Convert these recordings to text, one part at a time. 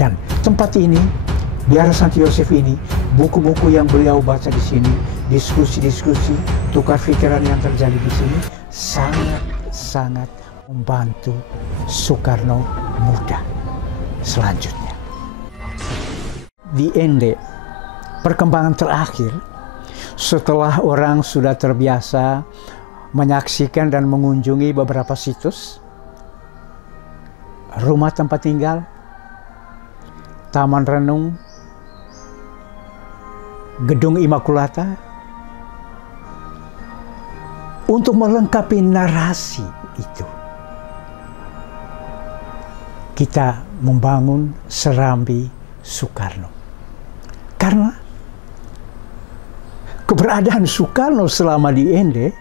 Dan tempat ini, Biara Santo Yosef ini, buku-buku yang beliau baca di sini, diskusi-diskusi, tukar pikiran yang terjadi di sini, sangat membantu Soekarno muda selanjutnya. Di Ende, perkembangan terakhir, setelah orang sudah terbiasa menyaksikan dan mengunjungi beberapa situs, rumah tempat tinggal, taman renung, gedung Imakulata, untuk melengkapi narasi itu, kita membangun Serambi Soekarno. Karena keberadaan Soekarno selama di Ende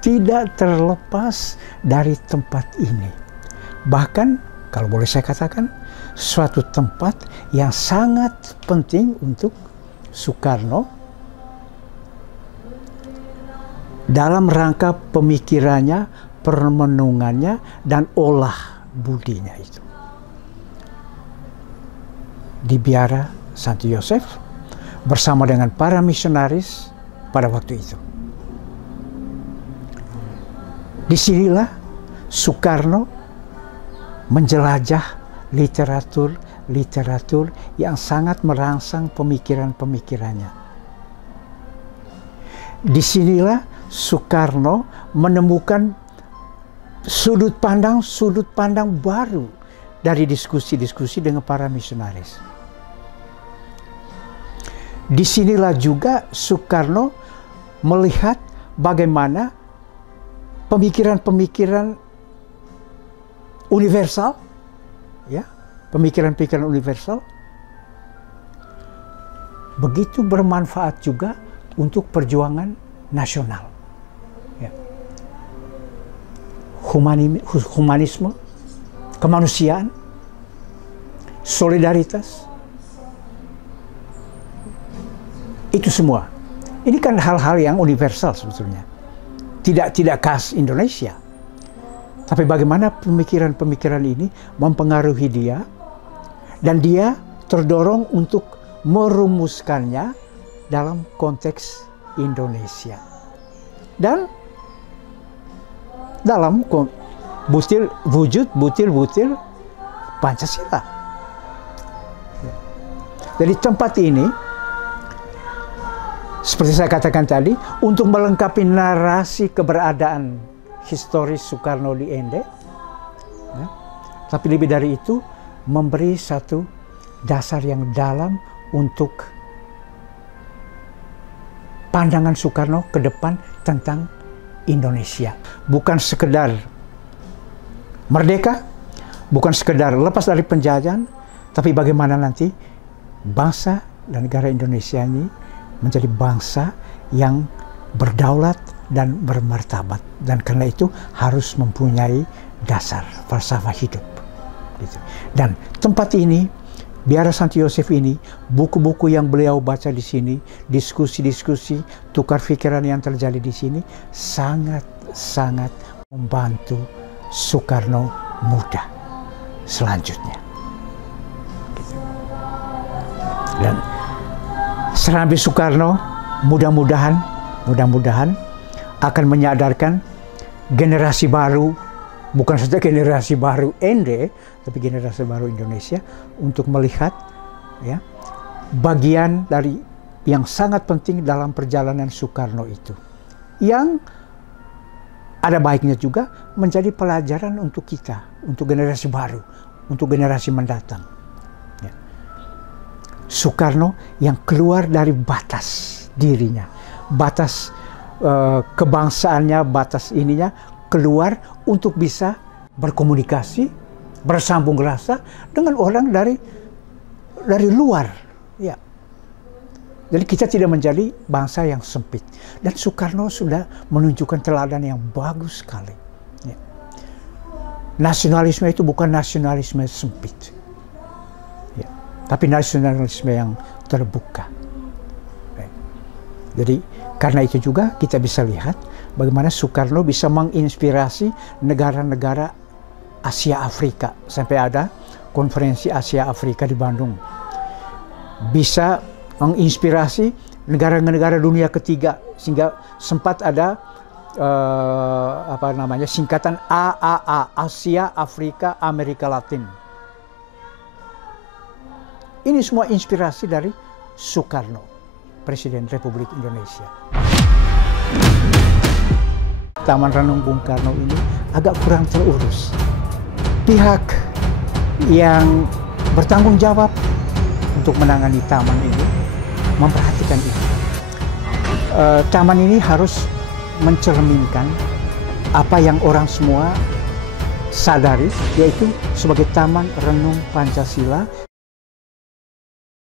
tidak terlepas dari tempat ini. Bahkan, kalau boleh saya katakan, suatu tempat yang sangat penting untuk Soekarno dalam rangka pemikirannya, permenungannya, dan olah budinya itu. Di Biara Santo Yosef bersama dengan para misionaris pada waktu itu. Disinilah Soekarno menjelajah literatur yang sangat merangsang pemikiran-pemikirannya. Disinilah Soekarno menemukan sudut pandang baru dari diskusi-diskusi dengan para misionaris. Disinilah juga Soekarno melihat bagaimana pemikiran-pemikiran universal, ya, pemikiran-pemikiran universal begitu bermanfaat juga untuk perjuangan nasional. Ya. Humanisme, kemanusiaan, solidaritas, itu semua. Ini kan hal-hal yang universal sebetulnya. Tidak khas Indonesia. Tapi bagaimana pemikiran-pemikiran ini mempengaruhi dia, dan dia terdorong untuk merumuskannya dalam konteks Indonesia. Dan dalam wujud butir-butir Pancasila. Jadi tempat ini, seperti saya katakan tadi, untuk melengkapi narasi keberadaan historis Soekarno di Ende, ya, tapi lebih dari itu memberi satu dasar yang dalam untuk pandangan Soekarno ke depan tentang Indonesia. Bukan sekedar merdeka, bukan sekedar lepas dari penjajahan, tapi bagaimana nanti bangsa dan negara Indonesia ini menjadi bangsa yang berdaulat dan bermartabat, dan karena itu harus mempunyai dasar falsafah hidup. Dan tempat ini, Biara Santo Yosef ini, buku-buku yang beliau baca di sini, diskusi-diskusi, tukar pikiran yang terjadi di sini, sangat membantu Soekarno muda selanjutnya. Dan Serambi Soekarno mudah-mudahan akan menyadarkan generasi baru, bukan saja generasi baru Ende, tapi generasi baru Indonesia, untuk melihat, ya, bagian dari yang sangat penting dalam perjalanan Soekarno itu, yang ada baiknya juga menjadi pelajaran untuk kita, untuk generasi baru, untuk generasi mendatang. Ya. Soekarno yang keluar dari batas dirinya, batas kebangsaannya, batas ininya, keluar untuk bisa berkomunikasi, bersambung rasa dengan orang dari luar. Ya. Jadi kita tidak menjadi bangsa yang sempit. Dan Soekarno sudah menunjukkan teladan yang bagus sekali. Ya. Nasionalisme itu bukan nasionalisme sempit, ya, tapi nasionalisme yang terbuka. Ya. Jadi karena itu juga kita bisa lihat bagaimana Soekarno bisa menginspirasi negara-negara Asia Afrika, sampai ada konferensi Asia Afrika di Bandung. Bisa menginspirasi negara-negara dunia ketiga, sehingga sempat ada singkatan AAA, Asia, Afrika, Amerika Latin. Ini semua inspirasi dari Soekarno, Presiden Republik Indonesia. Taman Renung Bung Karno ini agak kurang terurus. Pihak yang bertanggung jawab untuk menangani taman ini memperhatikan itu. Taman ini harus mencerminkan apa yang orang semua sadari, yaitu sebagai taman renung Pancasila